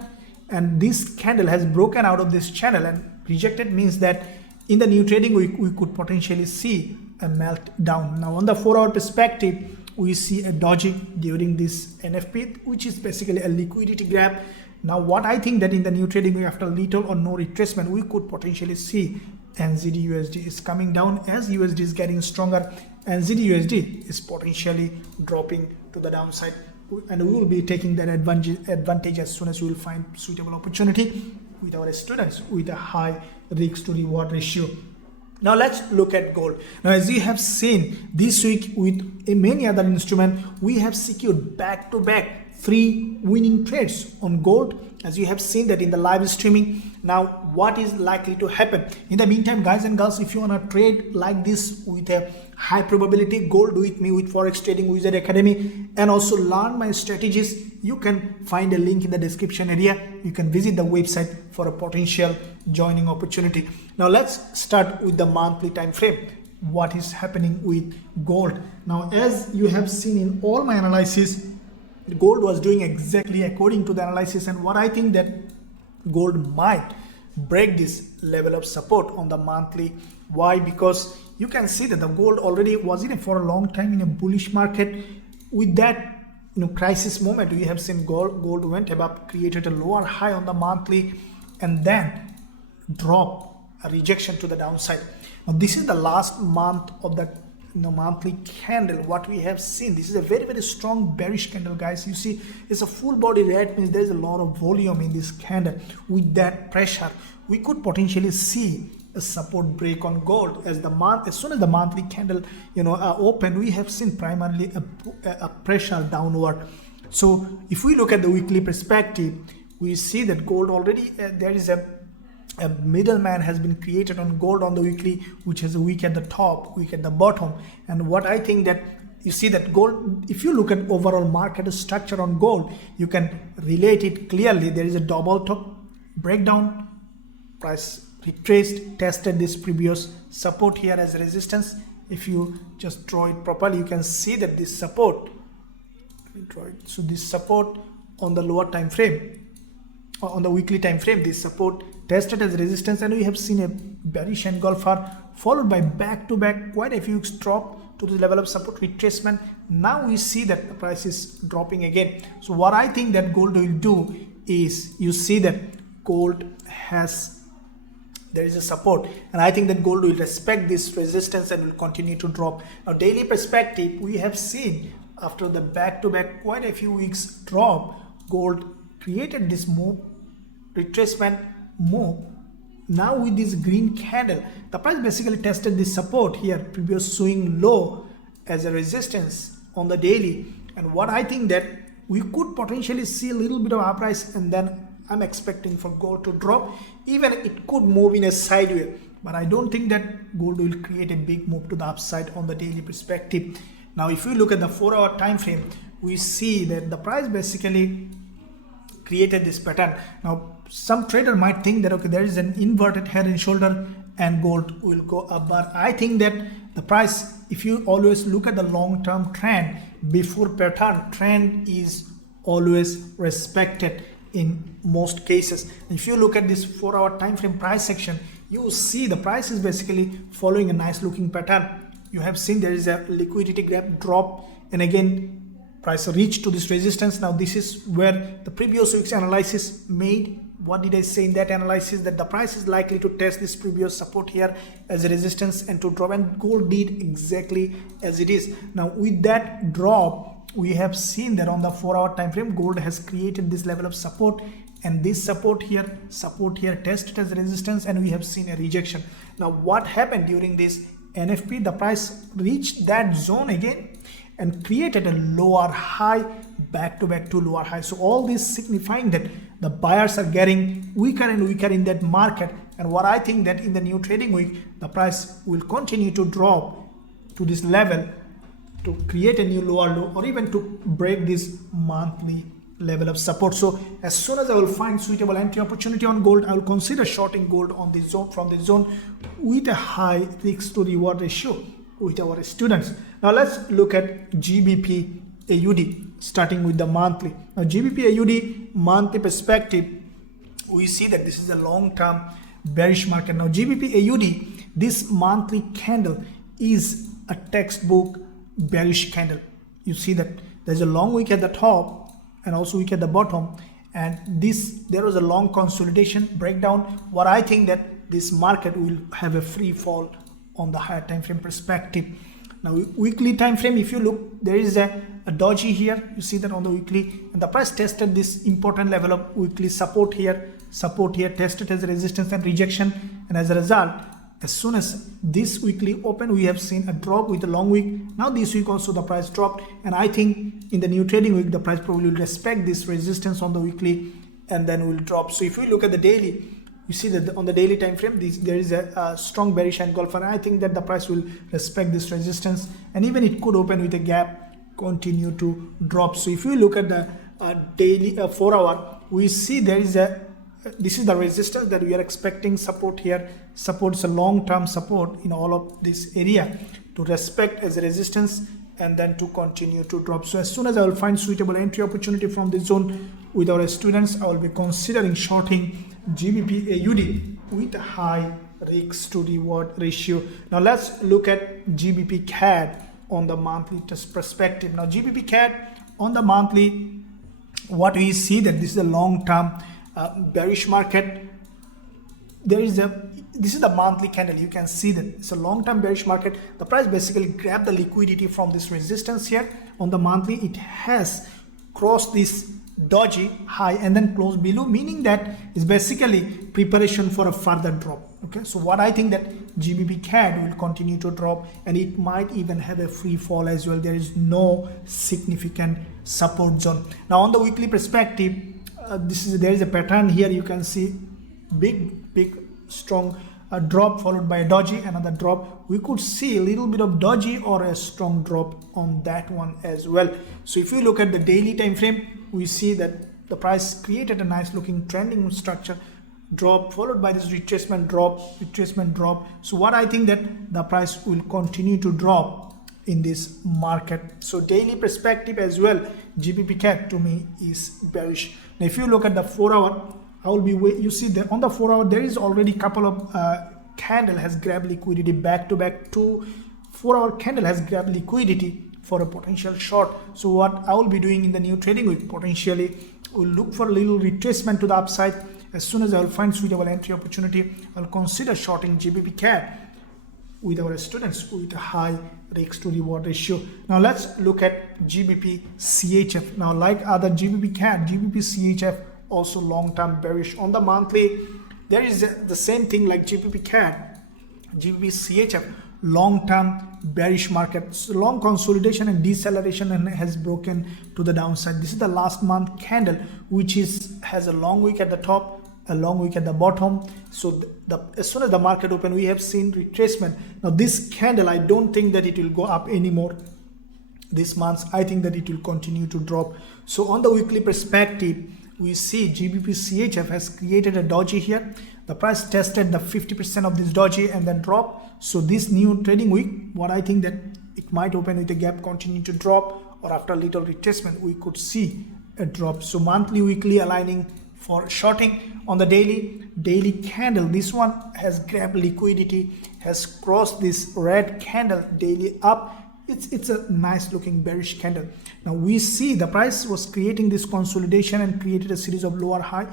and this candle has broken out of this channel and rejected, means that in the new trading week we could potentially see a meltdown. Now on the 4-hour perspective, we see a doji during this NFP, which is basically a liquidity grab. Now what I think that in the new trading week, after little or no retracement, we could potentially see NZDUSD is coming down as USD is getting stronger. NZDUSD is potentially dropping to the downside, and we will be taking that advantage as soon as we will find suitable opportunity with our students with a high risk to reward ratio. Now let's look at gold. Now as you have seen this week with many other instruments, we have secured back-to-back 3 winning trades on gold, as you have seen that in the live streaming. Now what is likely to happen? In the meantime, guys and girls, if you want to trade like this with a high probability, gold with me with Forex Trading Wizard Academy, and also learn my strategies, you can find a link in the description area. You can visit the website for a potential joining opportunity. Now let's start with the monthly time frame. What is happening with gold? Now as you have seen in all my analysis, gold was doing exactly according to the analysis, and what I think that gold might break this level of support on the monthly. Why? Because you can see that the gold already was in for a long time in a bullish market. With that crisis moment, we have seen gold went above, created a lower high on the monthly, and then drop, a rejection to the downside. Now this is the last month of the monthly candle. What we have seen, this is a very strong bearish candle, guys. You see it's a full body red, means there is a lot of volume in this candle. With that pressure, we could potentially see a support break on gold as soon as the monthly candle open. We have seen primarily a pressure downward. So if we look at the weekly perspective, we see that gold already there is a middleman has been created on gold on the weekly, which has a wick at the top, wick at the bottom. And what I think that you see that gold, if you look at overall market structure on gold, you can relate it clearly. There is a double top breakdown, price retraced, tested this previous support here as a resistance. If you just draw it properly, you can see that this support, so this support on the lower time frame, on the weekly time frame, this support tested as resistance, and we have seen a bearish engulfer followed by back-to-back quite a few drop to the level of support retracement. Now we see that the price is dropping again. So what I think that gold will do is, you see that gold there is a support, and I think that gold will respect this resistance and will continue to drop. Now daily perspective, we have seen after the back-to-back quite a few weeks drop, gold created this move, retracement move. Now with this green candle, the price basically tested this support here, previous swing low as a resistance on the daily. And what I think that we could potentially see a little bit of uprise, and then I'm expecting for gold to drop. Even it could move in a sideways, but I don't think that gold will create a big move to the upside on the daily perspective. Now if we look at the 4-hour time frame, we see that the price basically created this pattern. Now some trader might think that okay, there is an inverted head and shoulder and gold will go up, but I think that the price, if you always look at the long-term trend before pattern, trend is always respected in most cases. If you look at this 4-hour time frame price section, you see the price is basically following a nice looking pattern. You have seen there is a liquidity grab, drop, and again price reached to this resistance. Now this is where the previous week's analysis made. What did I say in that analysis? That the price is likely to test this previous support here as a resistance and to drop, and gold did exactly as it is. Now with that drop, we have seen that on the 4-hour time frame, gold has created this level of support, and this support here tested as resistance, and we have seen a rejection. Now what happened during this NFP? The price reached that zone again and created a lower high, back to lower high. So all this signifying that the buyers are getting weaker and weaker in that market. And what I think that in the new trading week, the price will continue to drop to this level to create a new lower low, or even to break this monthly level of support. So as soon as I will find suitable entry opportunity on gold, I will consider shorting gold on this zone, from this zone, with a high risk to reward ratio with our students. Now let's look at GBPAUD, starting with the monthly. Now GBPAUD monthly perspective, we see that this is a long-term bearish market. Now GBPAUD, this monthly candle is a textbook bearish candle. You see that there's a long wick at the top and also wick at the bottom, and there was a long consolidation breakdown. What I think that this market will have a free fall on the higher time frame perspective. Now weekly time frame, if you look, there is a doji here. You see that on the weekly, and the price tested this important level of weekly support here, tested as a resistance and rejection, and as a result, as soon as this weekly open, we have seen a drop with a long wick. Now this week also the price dropped, and I think in the new trading week the price probably will respect this resistance on the weekly and then will drop. So if we look at the daily, you see that on the daily time frame, there is a strong bearish engulfer, and I think that the price will respect this resistance, and even it could open with a gap, continue to drop. So if we look at the daily 4-hour, we see there is this is the resistance that we are expecting support here. Support is a long-term support in all of this area to respect as a resistance and then to continue to drop. So as soon as I will find suitable entry opportunity from this zone with our students, I will be considering shorting GBPAUD with a high risk to reward ratio. Now let's look at GBPCAD on the monthly perspective. Now GBPCAD on the monthly, what we see that this is a long-term bearish market. This is the monthly candle. You can see that it's a long-term bearish market. The price basically grabbed the liquidity from this resistance here on the monthly. It has crossed this doji high and then closed below, meaning that it's basically preparation for a further drop. Okay, so what I think that GBPCAD will continue to drop, and it might even have a free fall as well. There is no significant support zone. Now on the weekly perspective, there is a pattern here. You can see big strong drop followed by a doji, another drop. We could see a little bit of doji or a strong drop on that one as well. So if you look at the daily time frame, we see that the price created a nice looking trending structure, drop followed by this retracement drop. So what I think that the price will continue to drop in this market. So daily perspective as well, GBPCAD to me is bearish. Now if you look at the 4-hour, you see that on the 4-hour there is already couple of candle has grabbed liquidity back to back. 4-hour candle has grabbed liquidity for a potential short. So what I will be doing in the new trading week, potentially will look for a little retracement to the upside. As soon as I will find suitable entry opportunity, I will consider shorting GBPCAD with our students with a high risk to reward ratio. Now let's look at GBPCHF. Now like other GBPCAD, GBPCHF also long-term bearish. On the monthly, there is the same thing like GBPCAD, GBPCHF, long-term bearish market. So long consolidation and deceleration and has broken to the downside. This is the last month candle, which has a long wick at the top, a long wick at the bottom. So as soon as the market opened, we have seen retracement. Now this candle, I don't think that it will go up anymore this month. I think that it will continue to drop. So on the weekly perspective, we see GBPCHF has created a doji here. The price tested the 50% of this doji and then dropped. So this new trading week, what I think that it might open with a gap, continue to drop, or after a little retracement, we could see a drop. So monthly, weekly aligning for shorting. On the daily candle, this one has grabbed liquidity, has crossed this red candle daily up. It's a nice looking bearish candle. Now we see the price was creating this consolidation and created a series of lower high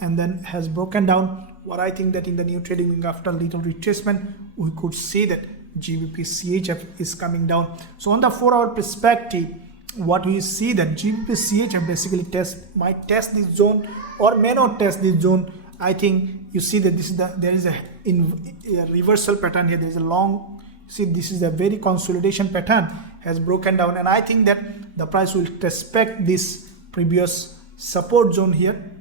and then has broken down. What I think that in the new trading week, after a little retracement, we could see that GBPCHF is coming down. So on the 4-hour perspective, what we see that GBPCHF basically might test this zone or may not test this zone. I think you see that this is there is a reversal pattern here. There is a long, see, this is a very consolidation pattern has broken down, and I think that the price will respect this previous support zone here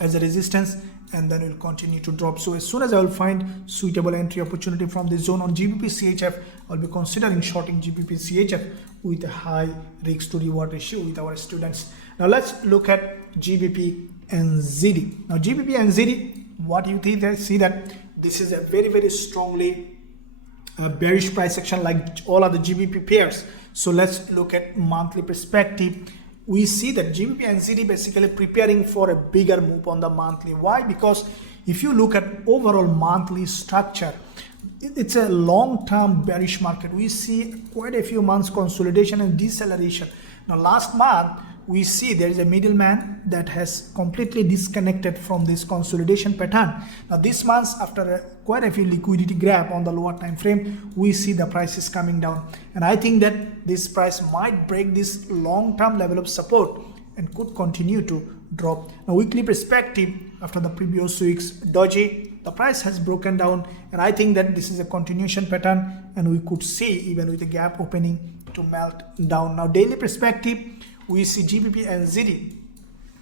as a resistance, and then will continue to drop. So as soon as I will find suitable entry opportunity from this zone on GBPCHF, I'll be considering shorting GBPCHF with a high risk to reward ratio with our students. Now let's look at GBPNZD. Now GBPNZD, what you think? I see that this is a very strongly bearish price action like all other GBP pairs. So let's look at monthly perspective. We see that GBPNZD basically preparing for a bigger move on the monthly. Why? Because if you look at overall monthly structure, it's a long-term bearish market. We see quite a few months consolidation and deceleration. Now last month we see there is a middleman that has completely disconnected from this consolidation pattern. Now this month, after quite a few liquidity grab on the lower time frame, we see the price is coming down, and I think that this price might break this long-term level of support and could continue to drop. Now weekly perspective, after the previous week's doji, the price has broken down, and I think that this is a continuation pattern, and we could see even with a gap opening to melt down. Now daily perspective, we see GBPNZD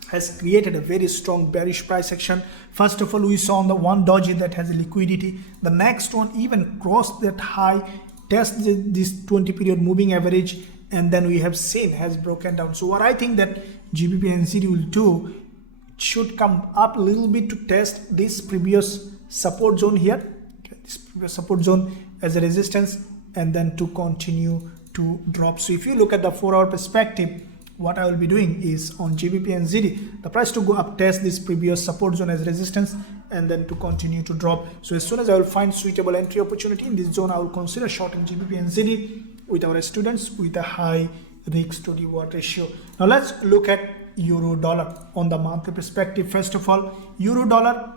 has created a very strong bearish price action. First of all, we saw on the one doji that has a liquidity. The next one even crossed that high, tested this 20 period moving average, and then we have seen has broken down. So what I think that GBPNZD will do, should come up a little bit to test this previous support zone here, this previous support zone as a resistance, and then to continue to drop. So if you look at the 4-hour perspective, what I will be doing is on GBPNZD, the price to go up, test this previous support zone as resistance, and then to continue to drop. So as soon as I will find suitable entry opportunity in this zone, I will consider shorting GBPNZD with our students with a high risk to reward ratio. Now let's look at euro dollar on the monthly perspective. First of all, euro dollar,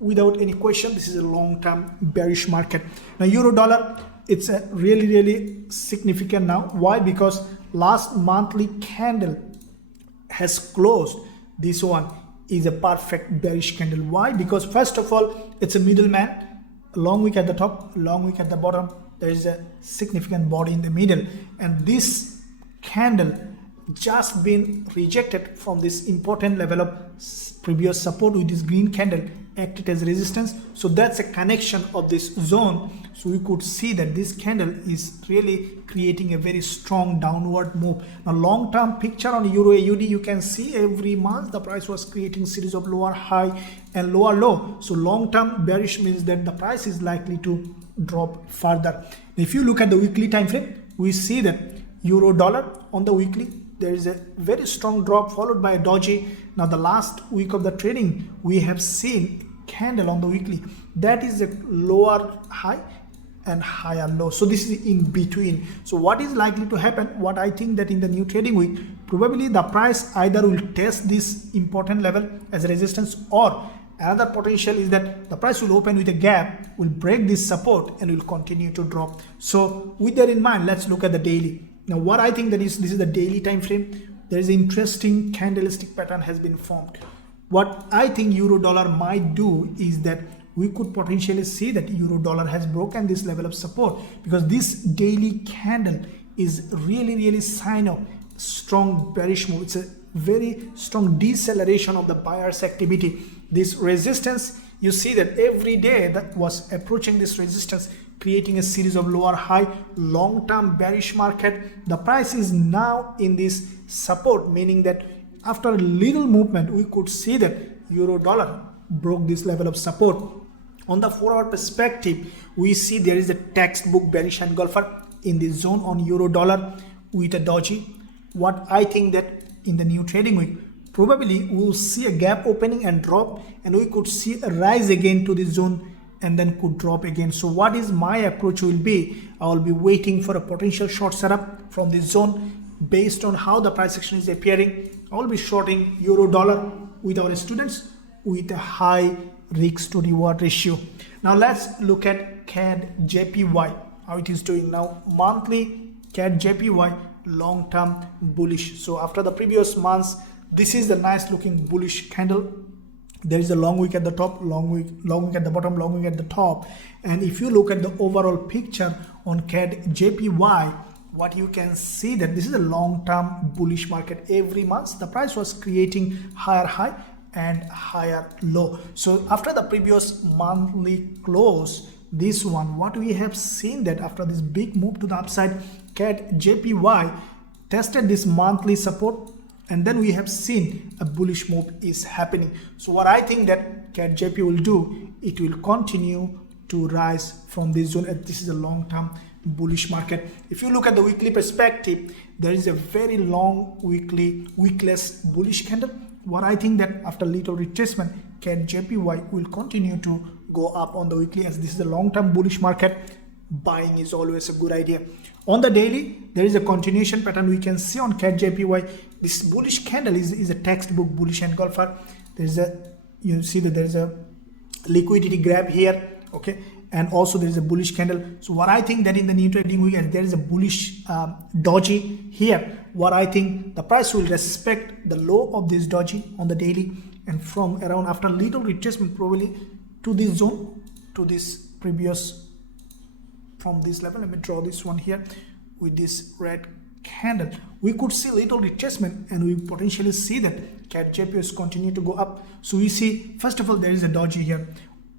without any question, this is a long-term bearish market. Now euro dollar, it's a really significant now. Why? Because last monthly candle has closed. This one is a perfect bearish candle. Why? Because first of all, it's a middleman, long wick at the top, long wick at the bottom. There is a significant body in the middle, and this candle just been rejected from this important level of previous support with this green candle acted as resistance. So that's a connection of this zone. So we could see that this candle is really creating a very strong downward move. Now long-term picture on Euro AUD, you can see every month the price was creating series of lower high and lower low. So long-term bearish means that the price is likely to drop further. If you look at the weekly time frame, we see that euro dollar on the weekly, there is a very strong drop followed by a doji. Now the last week of the trading, we have seen candle on the weekly that is a lower high and higher low. So this is in between. So what is likely to happen? What I think that in the new trading week, probably the price either will test this important level as a resistance, or another potential is that the price will open with a gap, will break this support, and will continue to drop. So with that in mind, let's look at the daily. Now what I think that is, this is the daily time frame. There is an interesting candlestick pattern has been formed. What I think euro dollar might do is that we could potentially see that euro dollar has broken this level of support, because this daily candle is really sign of strong bearish move. It's a very strong deceleration of the buyers activity. This resistance, you see that every day that was approaching this resistance, creating a series of lower high, long-term bearish market. The price is now in this support, meaning that after a little movement, we could see that euro dollar broke this level of support. On the 4-hour perspective, we see there is a textbook bearish engulfer in this zone on euro dollar with a doji. What I think that in the new trading week, probably we will see a gap opening and drop, and we could see a rise again to this zone and then could drop again. So what is my approach will be, I will be waiting for a potential short setup from this zone. Based on how the price action is appearing, I will be shorting euro dollar with our students with a high risk to reward ratio. Now let's look at CADJPY, how it is doing now. Monthly CADJPY long-term bullish. So after the previous months, this is the nice looking bullish candle. There is a long wick at the top, long wick at the bottom, long wick at the top. And if you look at the overall picture on CADJPY, what you can see that this is a long-term bullish market. Every month the price was creating higher high and higher low. So after the previous monthly close, this one, what we have seen that after this big move to the upside, CADJPY tested this monthly support, and then we have seen a bullish move is happening. So what I think that CADJPY will do, it will continue to rise from this zone. This is a long-term bullish market. If you look at the weekly perspective, there is a very long weekly wickless bullish candle. What I think that after little retracement, CADJPY will continue to go up on the weekly, as this is a long-term bullish market. Buying is always a good idea. On the daily, there is a continuation pattern we can see on CADJPY. This bullish candle is a textbook bullish engulfer. There is a, you see that there is a liquidity grab here, okay, and also there is a bullish candle. So what I think that in the new trading week, there is a bullish doji here. What I think the price will respect the low of this doji on the daily, and from around after little retracement probably to this zone, to this previous, from this level. Let me draw this one here with this red candle. We could see little retracement, and we potentially see that CADJPY is continue to go up. So we see, first of all, there is a doji here.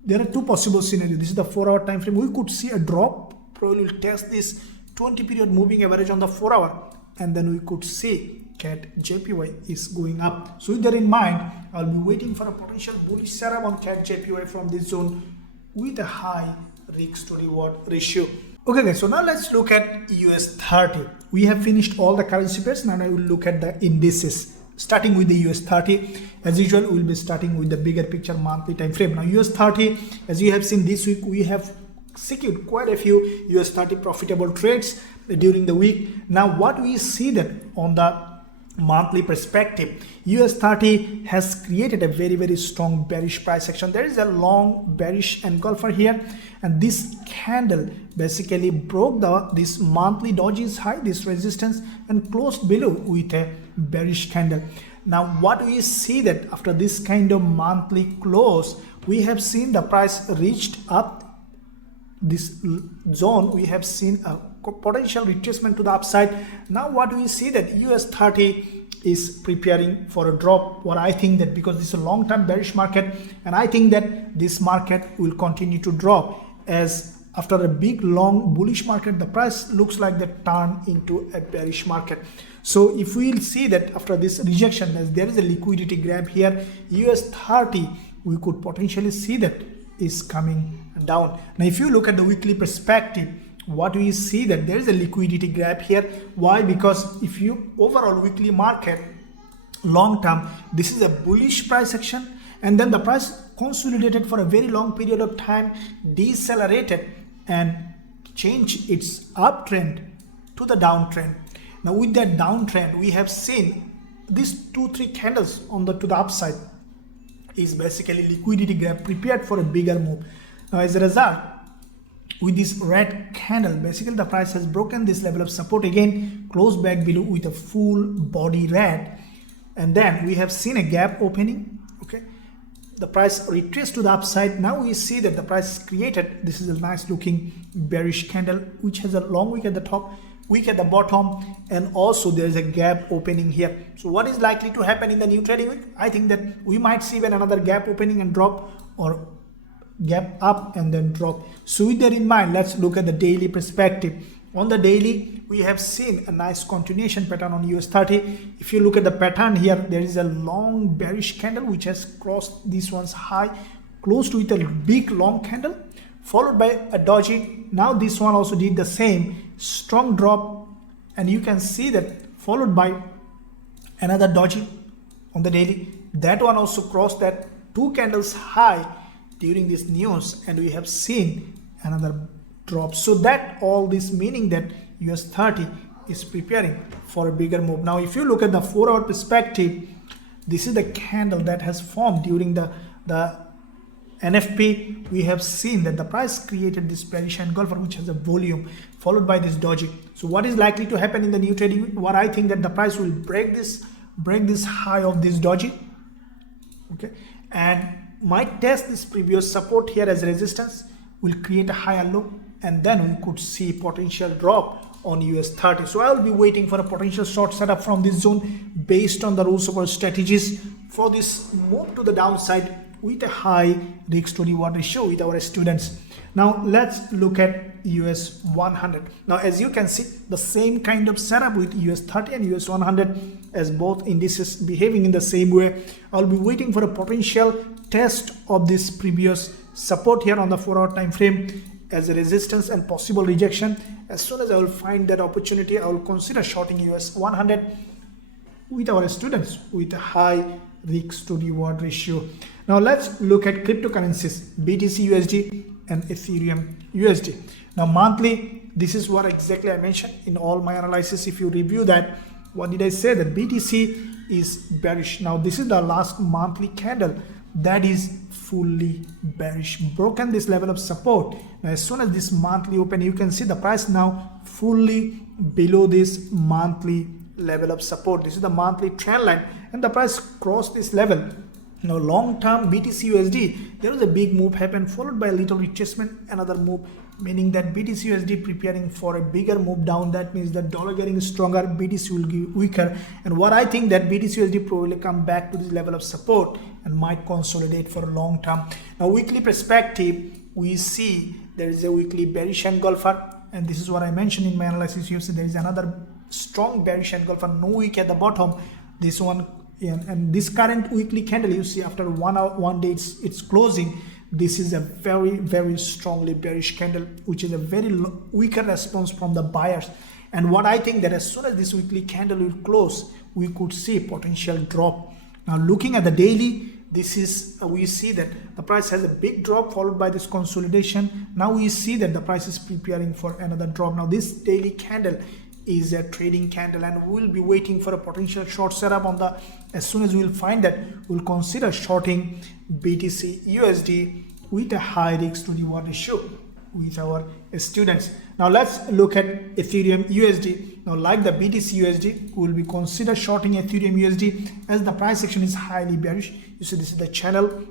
There are two possible scenarios. This is the 4-hour time frame. We could see a drop, probably will test this 20 period moving average on the 4-hour, and then we could see CADJPY is going up. So with that in mind, I'll be waiting for a potential bullish setup on CADJPY from this zone with a high risk to reward ratio. Okay guys, so now let's look at US30. We have finished all the currency pairs. Now I will look at the indices. Starting with the US30, as usual, we'll be starting with the bigger picture monthly time frame. Now US30, as you have seen this week, we have secured quite a few US30 profitable trades during the week. Now what we see that on the monthly perspective, US30 has created a very strong bearish price action. There is a long bearish engulfer here, and this candle basically broke this monthly doji's high, this resistance, and closed below with a bearish candle. Now what we see that after this kind of monthly close, we have seen the price reached up this zone. We have seen a potential retracement to the upside. Now what we see that US30 is preparing for a drop. What I think that because this is a long-term bearish market, and I think that this market will continue to drop, as after a big long bullish market, the price looks like that turn into a bearish market. So if we'll see that after this rejection, as there is a liquidity grab here, US30, we could potentially see that is coming down. Now if you look at the weekly perspective, what we see that there is a liquidity grab here. Why? Because if you overall weekly market long term, this is a bullish price action, and then the price consolidated for a very long period of time, decelerated and changed its uptrend to the downtrend. Now with that downtrend, we have seen these 2-3 candles on the to the upside is basically liquidity grab prepared for a bigger move. Now as a result, with this red candle, basically the price has broken this level of support again, closed back below with a full body red, and then we have seen a gap opening. Okay, the price retraced to the upside. Now we see that the price is created. This is a nice looking bearish candle which has a long wick at the top, wick at the bottom, and also there is a gap opening here. So what is likely to happen in the new trading week? I think that we might see when another gap opening and drop, or gap up and then drop. So with that in mind, let's look at the daily perspective. On the daily, we have seen a nice continuation pattern on US30. If you look at the pattern here, there is a long bearish candle which has crossed this one's high, closed with a big long candle, followed by a doji. Now this one also did the same, strong drop, and you can see that followed by another doji on the daily. That one also crossed that 2 candles high during this news, and we have seen another drop. So that all this meaning that US30 is preparing for a bigger move. Now if you look at the 4-hour perspective, this is the candle that has formed during the NFP, we have seen that the price created this bearish engulfer which has a volume followed by this doji. So what is likely to happen in the new trading? What I think that the price will break this high of this doji, okay, and might test this previous support here as resistance, will create a higher low, and then we could see potential drop on US30. So I will be waiting for a potential short setup from this zone based on the rules of our strategies for this move to the downside with a high risk to reward ratio with our students. Now let's look at US 100. Now as you can see, the same kind of setup with US 30 and US 100 as both indices behaving in the same way. I'll be waiting for a potential test of this previous support here on the 4-hour time frame as a resistance and possible rejection. As soon as I will find that opportunity, I will consider shorting US 100 with our students with a high risk to reward ratio. Now let's look at cryptocurrencies, BTCUSD and Ethereum USD. Now monthly, this is what exactly I mentioned in all my analysis. If you review that, what did I say? That BTC is bearish. Now this is the last monthly candle that is fully bearish, broken this level of support. Now as soon as this monthly open, you can see the price now fully below this monthly level of support. This is the monthly trend line, and the price crossed this level. Now long term BTCUSD, there was a big move happened followed by a little retracement, another move, meaning that BTCUSD preparing for a bigger move down. That means the dollar getting stronger, BTC will get weaker, and what I think that BTCUSD probably come back to this level of support and might consolidate for a long term. Now weekly perspective, we see there is a weekly bearish engulfer, and this is what I mentioned in my analysis. You see there is another strong bearish engulfer, no wick at the bottom. This one, and this current weekly candle, you see after 1 day it's closing, this is a very strongly bearish candle, which is a very weaker response from the buyers. And what I think that as soon as this weekly candle will close, we could see potential drop. Now looking at the daily, this is we see that the price has a big drop followed by this consolidation. Now we see that the price is preparing for another drop. Now this daily candle is a trading candle, and we'll be waiting for a potential short setup on the, as soon as we'll find that, we'll consider shorting BTC USD with a high risk to reward ratio with our students. Now let's look at Ethereum USD. Now like the BTC USD, we'll be consider shorting Ethereum USD as the price action is highly bearish. You see this is the channel,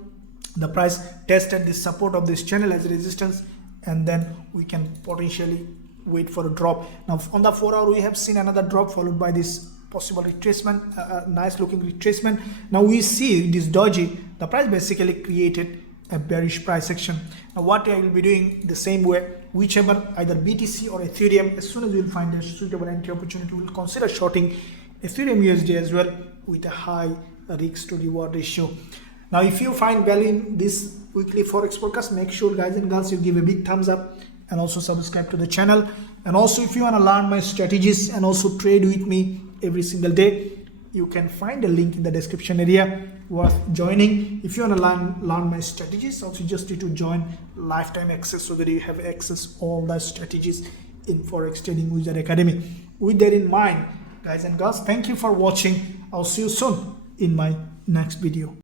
the price tested the support of this channel as a resistance, and then we can potentially wait for a drop. Now on the 4-hour, we have seen another drop followed by this possible retracement, nice looking retracement. Now we see this doji, the price basically created a bearish price action. Now what I will be doing the same way, whichever either BTC or Ethereum, as soon as we will find a suitable entry opportunity, we will consider shorting Ethereum USD as well with a high risk to reward ratio. Now if you find value in this weekly forex forecast, make sure guys and girls you give a big thumbs up and also subscribe to the channel. And also if you want to learn my strategies and also trade with me every single day, you can find a link in the description area worth joining. If you want to learn my strategies, also just need to join lifetime access so that you have access all the strategies in Forex Trading Wizard Academy. With that in mind, guys and girls, thank you for watching. I'll see you soon in my next video.